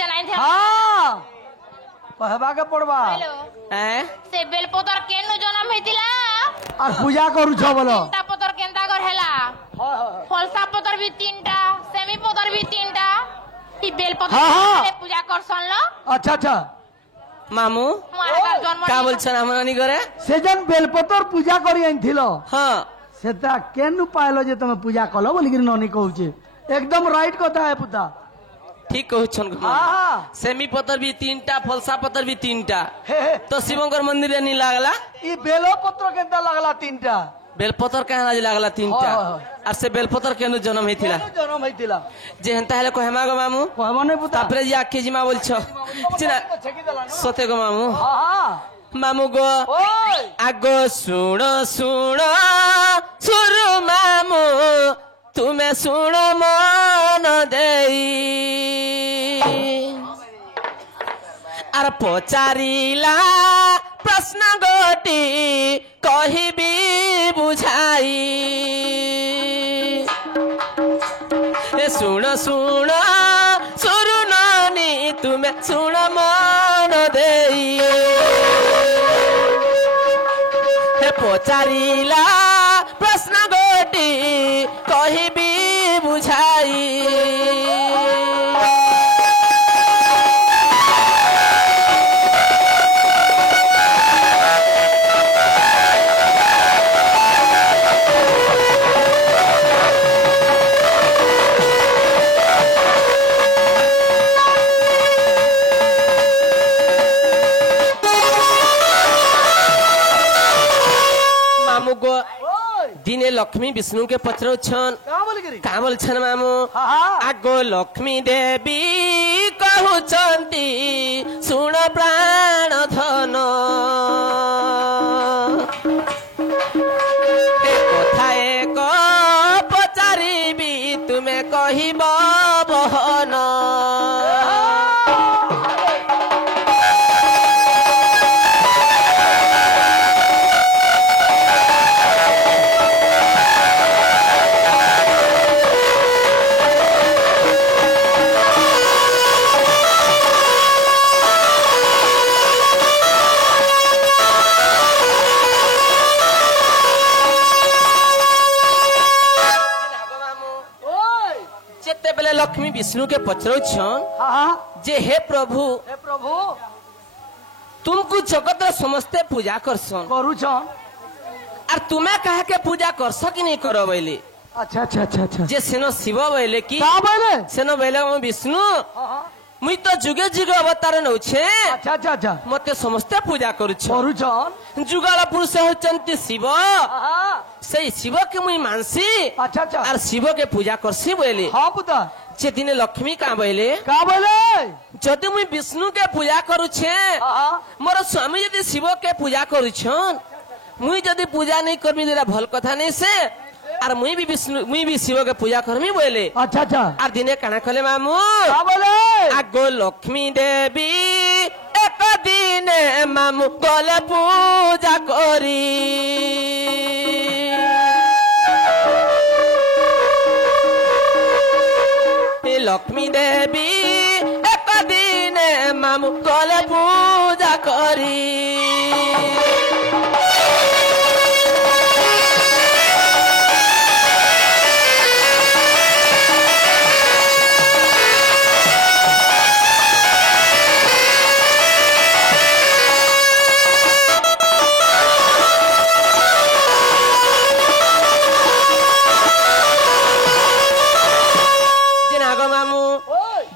जनाई थे हां कहबा के पड़बा हेलो हैं से बेलपतर केनु जन्म हेतिला और पूजा करू छ बोलो तीनटा पतर केंता कर हेला फलसा पतर भी तीनटा सेमी पतर भी तीनटा ई बेलपतर हाँ। पूजा करसन लो अच्छा अच्छा मामू हमारा का जन्म का बोलछन हमरा नी करे सेजन बेलपतर पूजा करी आइथिलो हां सेता केनु पाइलो जे तुम पूजा कलो बोली कि ननी कहू एकदम राइट कथा है पुता ठीक कहछन हां सेमी पत्थर भी तीनटा फलसा पत्थर भी तीनटा हे हे तो शिवंकर मंदिर नहीं लागला ई बेलपत्र केंता लागला तीनटा बेलपतर कहना जी लागला तीनटा हाँ, हाँ। और से बेलपतर केनु जन्म हेतिला केनु जन्म हेतिला जे हेंता हेले कहमा गो मामू कहबा नै पुता तापरे जी आखे जिमा बोलछ चिना छकी देला न सते गो मामू हां हां मामू गो ओय आगो सुण सुण सुरु मामू तुमे सुण मन देई आर पचारिला प्रश्न गोटी कहिबी बुझाई ए सुण सुण सुरु नानी तुमे सुण मन देई हे पचारिला प्रश्न गोटी कहिबी बुझाई मामू गो ओय दिने लक्ष्मी विष्णु के पत्र छन का बोली करी का बोल छन मामू हां हां आगो लक्ष्मी देवी कहउचंती सुण प्राण धन ए कथा एक पचारिबी तुमे कहिब बहन ओय जेते बेले लक्ष्मी विष्णु के पचरौ छन हां हां जे हे प्रभु हे प्रभु तुमको जगत रे समस्ते पूजा करसन करू छ और तुम्हें कहा के पूजा करस कि नहीं करो बैले अच्छा अच्छा अच्छा अच्छा जे सेनो शिव बैले कि का बोले सेनो बैले विष्णु हां हां मुई तो जुगे जुगे अवतार नौछे अच्छा अच्छा अच्छा मते समस्ते पूजा करूछ करू छ जुगाल पुरुष होचंती शिव हां सही शिव के मुई मानसी अच्छा अच्छा और शिव के पूजा करसी बैले हां पुता जे दिने लक्ष्मी का बैले का बोले जदि मुई विष्णु के पूजा करूछे हां मोर स्वामी यदि शिव के पूजा करूछन मुई जदि पूजा नहीं करबी देला भल कथा नहीं से और मुई भी शिव के पूजा करमी बोले अच्छा अच्छा और दिने काना कले मामू का बोले आगो लक्ष्मी देवी एक दिने मामू गले पूजा करी ए लक्ष्मी देवी एक दिने मामू गले पूजा करी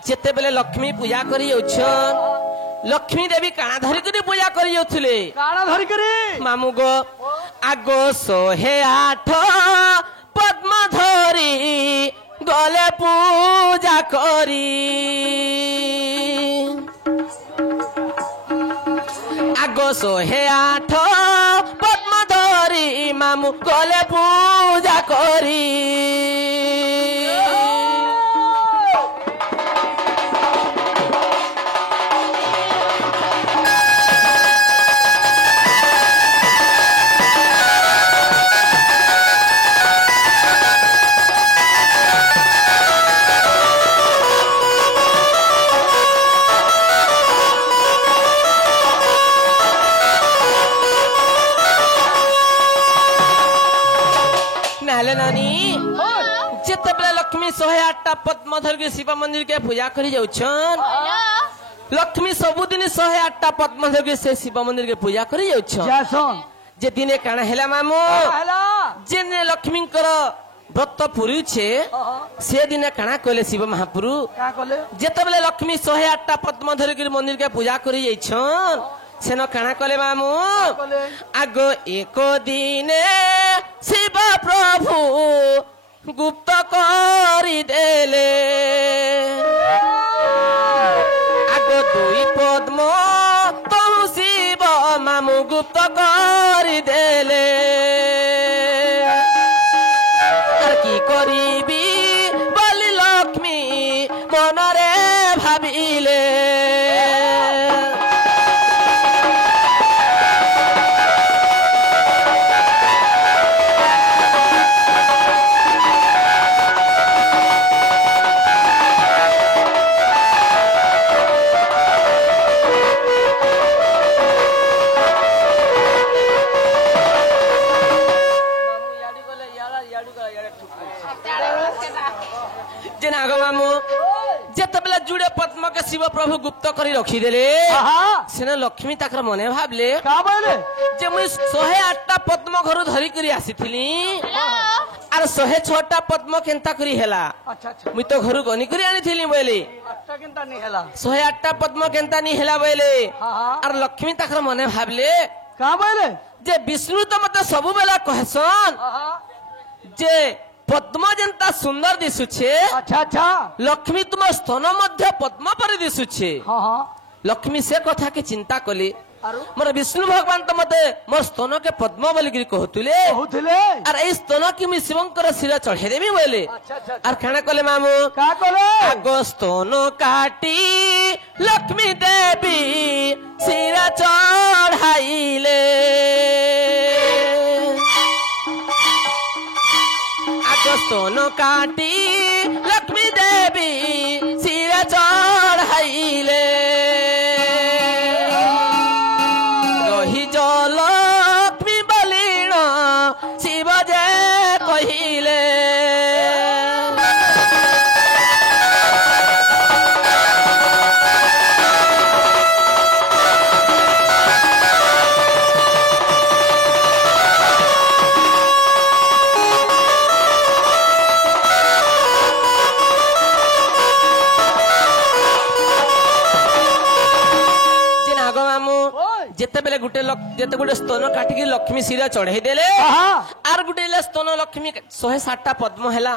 जेते बेले लक्ष्मी पूजा करी जाउछन लक्ष्मी देवी काना धरी करी पूजा करी जाउथले काना धरी करी मामू गो आगो 108 पद्म धरी गले पूजा करी आगो 108 पद्म धरी मामू गले पूजा करी जिते बेले लक्ष्मी 108टा पद्म धर शिव मंदिर के पूजा करी जाउछन लक्ष्मी सबुदिन 108टा पद्म धर से शिव मंदिर के पूजा करी जाउछन जासन जे दिने काना हेला मामू हेला जेने लक्ष्मी व्रत पुरी छे से दिने काना कहले शिव महाप्रभु का कहले जेते बेले लक्ष्मी 108टा पद्म धर मंदिर के पूजा करी जाइछन सेनो काना कहले मामू आगो एक दिने शिव प्रभु गुप्त करी देले आगो दुई पद्म तुम शिव मामू गुप्त करी देले की करिबी बोली लक्ष्मी मनरे भाबिले जेतबेला जुड़े पद्म के शिव प्रभु गुप्त करी रखीदेले सेना लक्ष्मी ताकर मने भाबले का बोले जे मुई 108टा पद्म घर धरी करी आसीथिली आर 106टा पद्म केनता करी हेला अच्छा अच्छा मुई तो घर गनी करी आनीथिली बोले अच्छा केनता नहीं हेला 108टा पद्म केनता नहीं हेला बोले हां आर लक्ष्मी ताकर मने भाबले का बोले जे विष्णु तो मते सब बेला कहसन जे पद्म जेनता सुंदर दिसुछे अच्छा अच्छा लक्ष्मी तुम स्तन मध्य पद्म पर दिसुछे हां लक्ष्मी से कथा के चिंता कली आरो मोर विष्णु भगवान तो मते मोर स्तन के पद्म बोली कहतुले कहतुले और ए स्तन की मी शिवंकर सिर चढ़े देबी बोले अच्छा अच्छा और खाना कले मामू का कहले आगो स्तन काटी लक्ष्मी देवी सिर चढ़ाइले स्तन काटी लक्ष्मी देवी सिर चढ़ाइले रही जल लक्ष्मी बलिण शिव जे कहिले जेते बेले जेते गुटे स्तन काटिकी लक्ष्मी सिर चढ़े देले आर गुटे स्तन लक्ष्मी 107टा पद्म हेला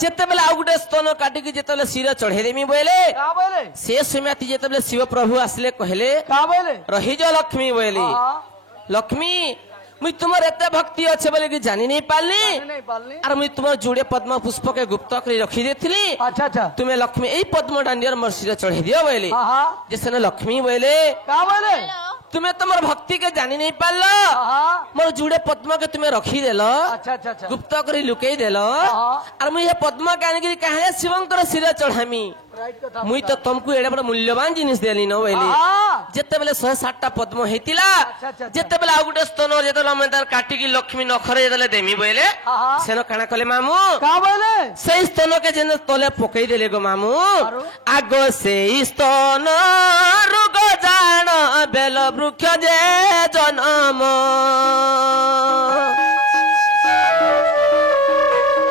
जेते बेले आ गुटे स्तन काटिकी जेते बेले सिर चढ़े देमी बोले का बोले से समिति जेते बेले शिव प्रभु आसले कहले का बोले रही जो लक्ष्मी बोली लक्ष्मी मुई तुमर एते भक्ति अच्छे बोले कि जानी नहीं पालनी और मुई तुमर जुड़े पद्म पुष्प के गुप्त कर रखी देथिली अच्छा अच्छा तुम्हें लक्ष्मी ए पद्म डांडियर मोर सिर चढ़े दियो बोले जैसे लक्ष्मी बोले का बोले तुम्हें तुमर भक्ति के जानी नहीं पाल मोर जुड़े पद्म के तुम्हें रखी देल अच्छा अच्छा अच्छा गुप्त करी लुकई देल और मुझे पद्म के आने कहे शिवंकर सिर चढ़ामी मुई तो तुमको एडे बड़ा मूल्यवान जिनिस देली न बोली जेते बेले 107टा पद्म हेतिला जेते बेले आ गुटे स्तन जेते हम तार काटी की लक्ष्मी नखरे देले देमी बोले सेनो काना कले मामू का बोले से स्तन के जेने तले पकई देले गो मामू आगो से स्तन रुग जान बेल वृक्ष जे जन्म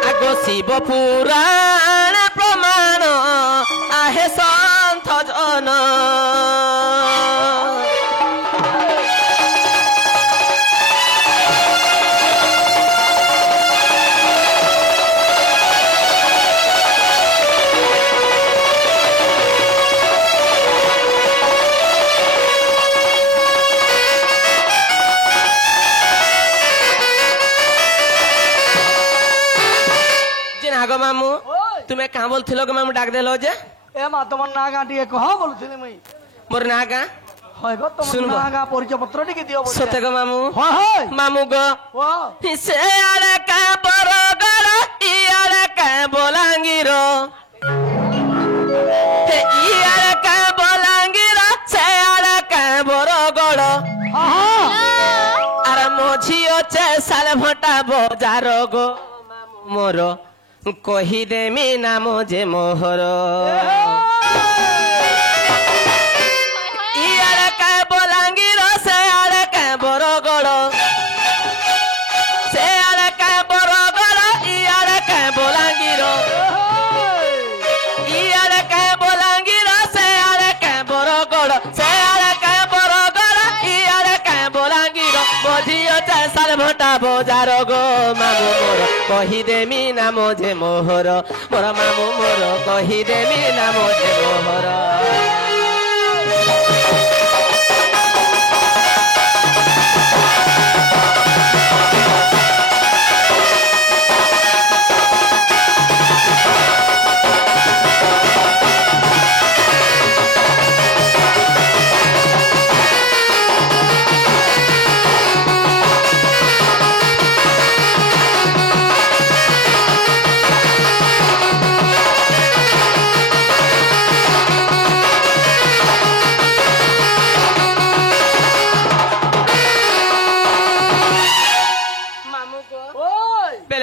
आगो शिव पुराण प्रमाण आहे संत जन जिन मामू तुम्हें कहा बोलथिलो कि मामू डाक देलो जे ए मा तमन ना गा टिके कह बोलथिनी मई मोर ना गा होय गो तमन ना गा परिचय पत्र टिके दियो बोल सते गो मामू होय होय मामू गो ओ से आले का बरगड़ ई आले का बोलांगीर हे ई आले का बोलांगीर से आले का बरगड़ अरे मोझियो चे साल भटा बजार गो मोर କହିଦେମି ନାମ ଯେ ମୋହର ଇଆଡ଼େ କାଏ ବଲାଙ୍ଗୀର ସେଆଡ଼େ କାଏ ବରଗଡ଼ ସେଆଡ଼େ କାଏ ବରଗଡ଼ ଇଆଡ଼େ କାଏ ବଲାଙ୍ଗୀର ଇଆଡ଼େ କାଏ ବଲାଙ୍ଗୀର ସେଆଡ଼େ କାଏ ବରଗଡ଼ ସେଆଡ଼େ କାଏ ବରଗଡ଼ ଇଆଡ଼େ କାଏ ବଲାଙ୍ଗୀର ମଝିଅ ଚାଏ ସାଲଭଟା ବଜାର ଗୋ ମାମୁଁ ମୋର କହିଦେମି ନାମ ଯେ ମୋହର ମୋର ମାମୁଁ ମୋର କହିଦେମି ନାମ ଯେ ମୋହର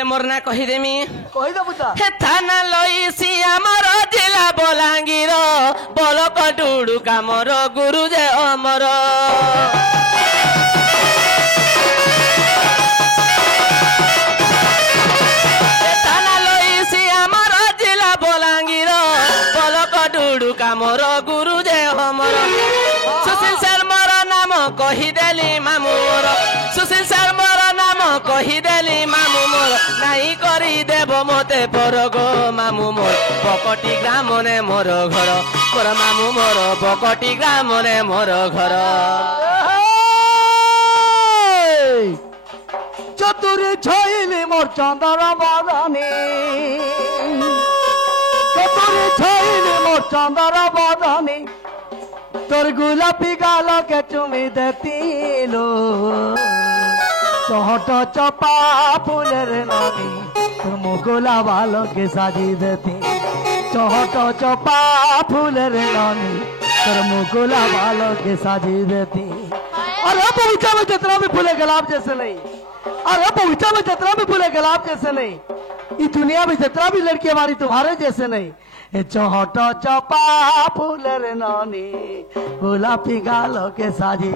मोर ना कहीदेमी हे थाना लईसी आमर जिला बलांगीर बलक डुडू कामर गुरु जे अमर थाना लईसी आमर जिला बलांगीर बलक डुडू कामर गुरु जे अमर सुशील शर्मार नाम कहीदेली मामू मोर सुशील शर्मार नाम कहीदेली मामू मोर नाई करी देव मते परगो मामू मोर बकटी ग्राम ने मोर घर मोर मामू मोर बकटी ग्राम ने मोर घर चतुरी छईली मोर चंदर बदनी चतुरी छईली मोर चंदर बदनी तोर गुलाबी गाल के चुमी देतीलो चहट चपा फूलेर नानी तोर मुगुला बाल के साजी देती चहट चपा फूलेर नानी तोर मुगुला बाल के साजी देती अरे बगीचा में जितना भी फूले गुलाब जैसे नहीं अरे बगीचा में जितना भी फूले गुलाब जैसे नहीं इस दुनिया में जितना भी लड़की हमारी तुम्हारे जैसे नहीं चहट चपा फूलेर नानी गुलाबी गाल के साजी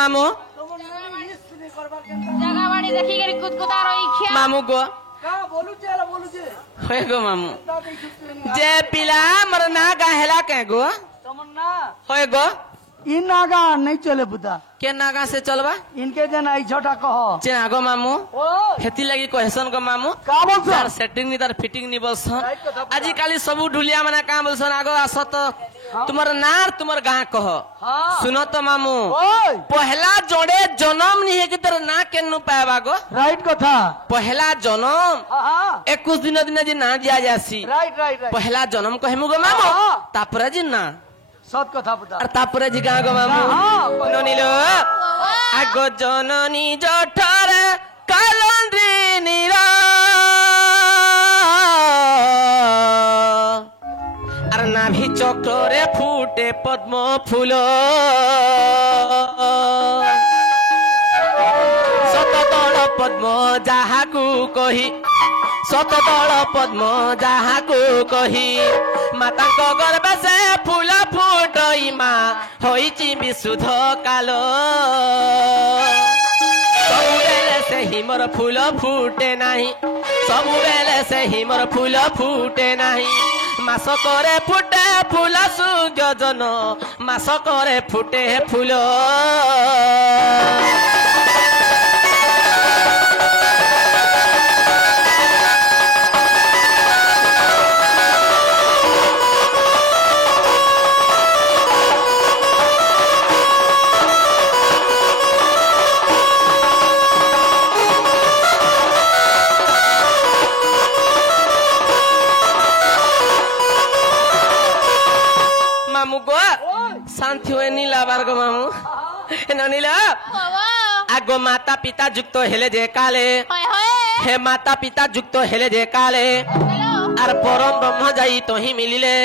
मामू जगह बाड़ी देखी के कुदकुदा रही खिया मामू को होय गो मामू जे पिला मर ना गाहेला के गो होय गो इन नागा नहीं चले बुदा के नागा से चलबा इनके जन आई छोटा कहो चिना गो मामू हेती लगी कहसन गो मामू का बोलछ यार सेटिंग नि तार फिटिंग नि बोलसन आजि काली सबु ढुलिया माने का बोलसन आगो आसत तुमर नार तुमर गां कह सुनो तो मामू पहला जोड़े जन्म नहीं है कि तेरा ना केनु पाएबा गो राइट कथा पहला जन्म 21 दिन दिन जी ना दिया जासी राइट राइट राइट पहला जन्म कहमु गो मामू तापरे जी ना सत कथा बुदा और तापरे जी गां गो मामू ननिलो आगो जननी जठरे कालंद्री निरा আর নাভি চক্রে ফুটে পদ্ম ফুল শতদল পদ্ম যাহাকু কহি শতদল পদ্ম যাহাকু কহি মাতাঙ্ক গর্ভে সে ফুল ফুটই মা হইছি বিশুদ্ধ কাল सबुबेले से हिमर फूल फुटे नाही सबुबेले से हिमर फूल फुटे नाही मासकरे फुटे फूल सुगजन मासकरे फुटे फूल शांति हुए नीला बार गो मामू नीला बाबा आगो माता पिता जुक्त हेले जे काले हाय हाय हे माता पिता जुक्त हेले जे काले हेलो আর পরম ব্রহ্ম যাই তোহি মিলিলে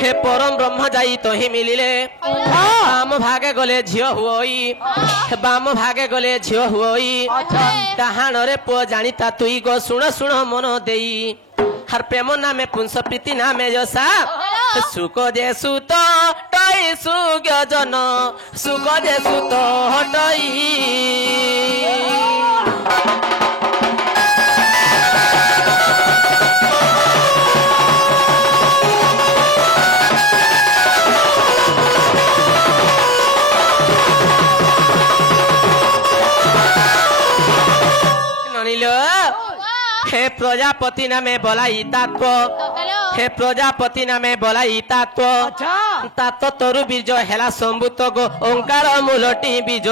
হে পরম ব্রহ্ম যাই তোহি মিলিলে বাম ভাগে গলে ঝিও হুই বাম ভাগে গলে ঝিও হুই ডাহাণরে পুଅ জানিতা তুই গো শুণ শুণ মন দেই হার প্রেম নামে পুংস প্রীতি নামে যশা সুখ যে সুত টই সুজ্ঞজন সুখ যে সুত হটই हे प्रजापति नामे बोलाई तत्व हे प्रजापति नामे बोलाई तत्व तत्व तरु बीज हेला संभूत गो ओंकार मूलटी बीज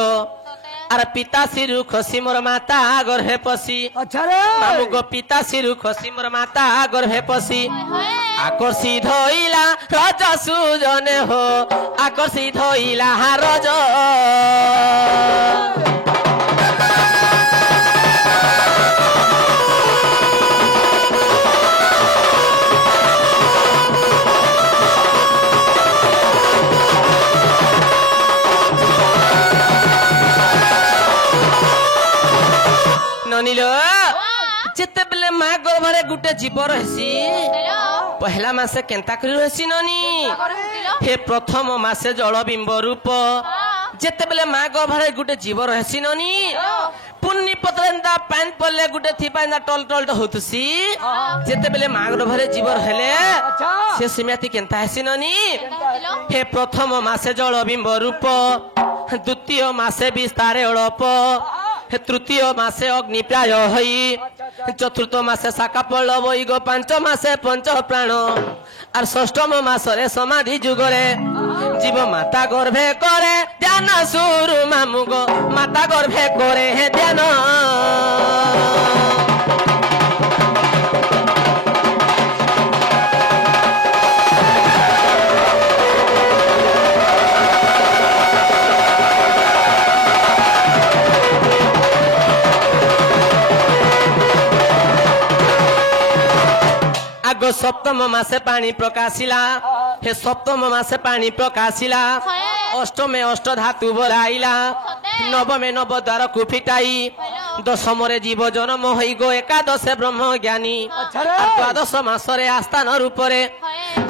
आर पिता सिरु खसी मोर माता गर्भे पसी मामु गो पिता सिरु खसी मोर माता गर्भे पसी आकर्षित होइला रज सुजने हो आकर्षित होइला रज जिते बेले माँ गर्भरे गुटे जीव रही पहला मासे केंता करी रही ननी हे प्रथम मासे जल बिंब रूप जिते बेले माँ गर्भरे गुटे जीव रही ननी पुन्नी पत्र पान पड़े गुटे थी टल टल होतुसी जिते बेले माँ गर्भरे जीव हेले से सिमियाती केंता हेसी ननी हे प्रथम मासे जल बिंब रूप द्वितीय मासे विस्तारे अड़प तृतीय मासे अग्नि प्राय हई चतुर्थ मासे शाखा पड़ बई गो पांच मासे पंच प्राण और षष्ठम मासरे समाधि जुगरे जीव माता गर्भे करे ध्यान सुरु मामु गो माता गर्भे करे हे ध्यान आगो सप्तम मासे पानी प्रकाशिला हे सप्तम मासे पानी प्रकाशिला अष्टमे अष्ट धातु बोलाइला नवमे नव द्वार को फिटाई दशमरे जीव जन्म होई गो एकादशे ब्रह्म ज्ञानी द्वादश मासरे आस्थान रूपरे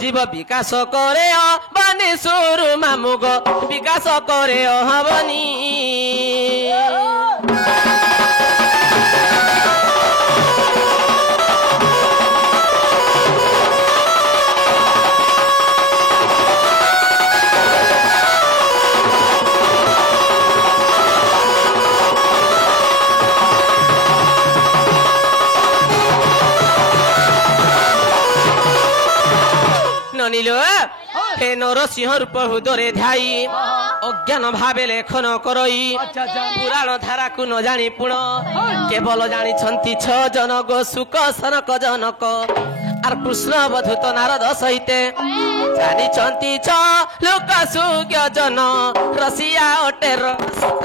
जीव विकास करे बनी सुरु मामु गो विकास करे हवनी हे नरसिंह रूप हृदय ध्याई अज्ञान भावे लेखन करई पुराण धारा को न जानी पुण केवल जानी छंती 6 जन गो सुक सनक जनक आर कृष्ण अवधूत नारद सहिते जानी छंती 6 लोक सुज्ञ जन रसिया अटे रसक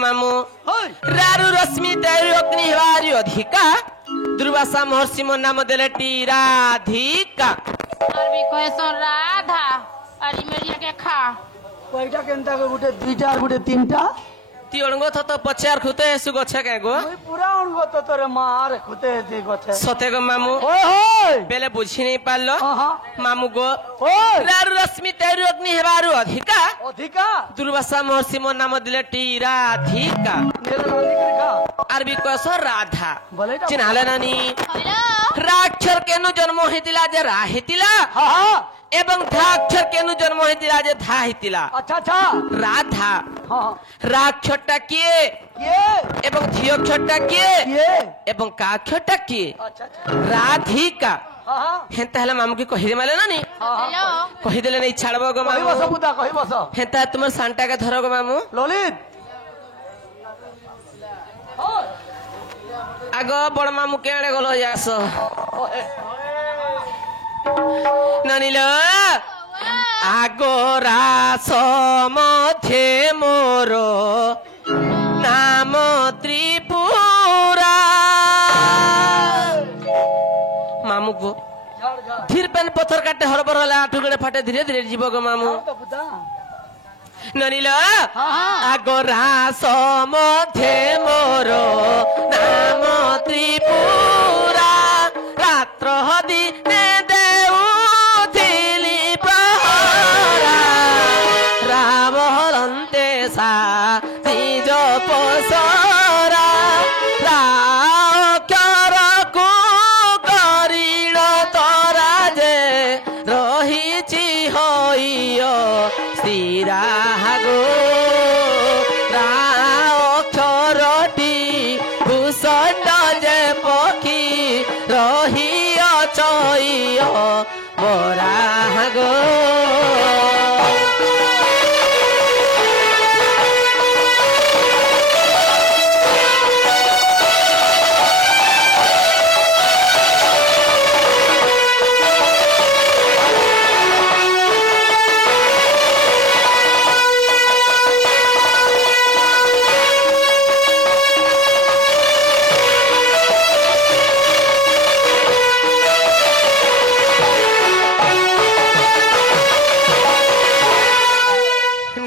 मामू रारु रश्मि तैरु अग्नि वारी अधिका दुर्वासा महर्षि मन नाम देले टीराधिका अरबी क्वेश्चन राधा अरी मेरी के खा कयटा केनता को गुटे दुईटा और गुटे तीनटा ती अणगो तो पचार खुते सु गछे के गो ओई पूरा अणगो तो तोरे मार खुते दे गछे सते गो मामू ओए होय बेले बुझी नहीं पालो मामू गो ओए रारु रश्मि तैरु अग्नि हेबारु अधिका अधिका दुर्वासा महर्षि मन नाम देले टीराधिका मेरे नानी के खा अरबी क्वेश्चन राधा बोले चिन्हाले नानी हेलो राक्षर केनु जन्म हेतिला जे रा हेतिला हां एवं धाक्षर केनु जन्म हेतिला जे धा हेतिला अच्छा अच्छा राधा हां राक्षरटा किए ये एवं धियोक्षरटा किए ये एवं काक्षरटा किए अच्छा अच्छा राधिका হেন্তা হেলা মামু কি কহিদে মালে না নি হ্যালো কহিদেলে নেই ছাড়ব গো কহি মামু বস বুদা কহি বস হেন্তা তোমার সানটাকে ধর গো মামু ললিত আগ বড় মামু কেড়ে গলো যাস নানিল আগরা সমধ্যে মোর নাম ত্রিপুরা মামু গো ধীর পেন পথর কাটে হরবর হলে আঠু গড়ে ফাটে ধীরে ধীরে জীব গো মামু ননিল আগরা সমধ্যে মোর নাম ত্রিপুরা রাত্র দিনে দেউথিলি প্রহরা রাম হলন্তে সা নিজ পসরা রাক্ষরকু করিণ তরা যে রহিছি হইয় স্থিরা গো অক্ষরটি ভূষণ্ড যে পক্ষী রহিয় চইয় মোরা গো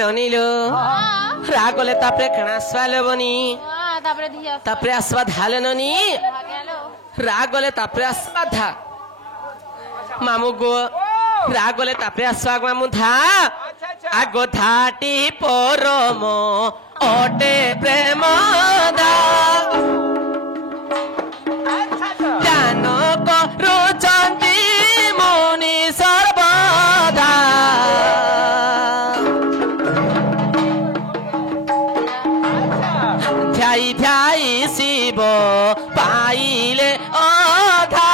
ননিল রাগলে তাপরে কেনা আসবালে বনি তারপরে দিয়ে তাপরে আসবা ধালে ননি হ্যালো রাগলে তাপরে আসবা ধা মামু গো রাগলে তাপরে আসবা মামু ধা আগ ধাটি পরম অটে প্রেম দা জান করুচন্তি মুনি সর্বদা ধ্যাই ধ্যাই শিব পাইলে অধা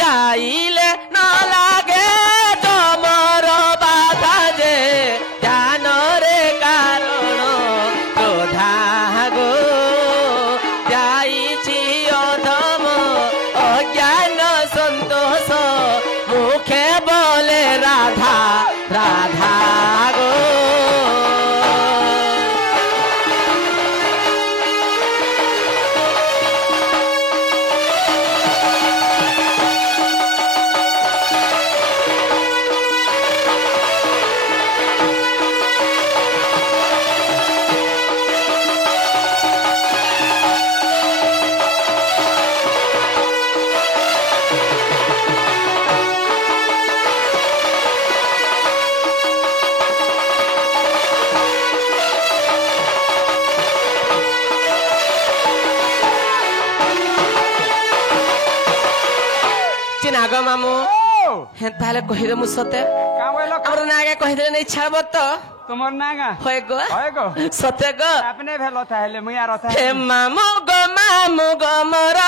যাইলে না লাগে তমর বাধা যে জানরে কারণ ক্রোধা গো যাইছি অধম অজ্ঞান সন্তোষ মুখে বলে রাধা রাধা গো চিনাগ মামু হ্যাঁ তাহলে কহিদেমু সতে আমার নাগে কহিদেলে নেই ছাড়ব তো তোমার নাগা হয় গো হয় গো সতে গো আপনি ভেলো তাহলে মুই আর হে মামু গো মোর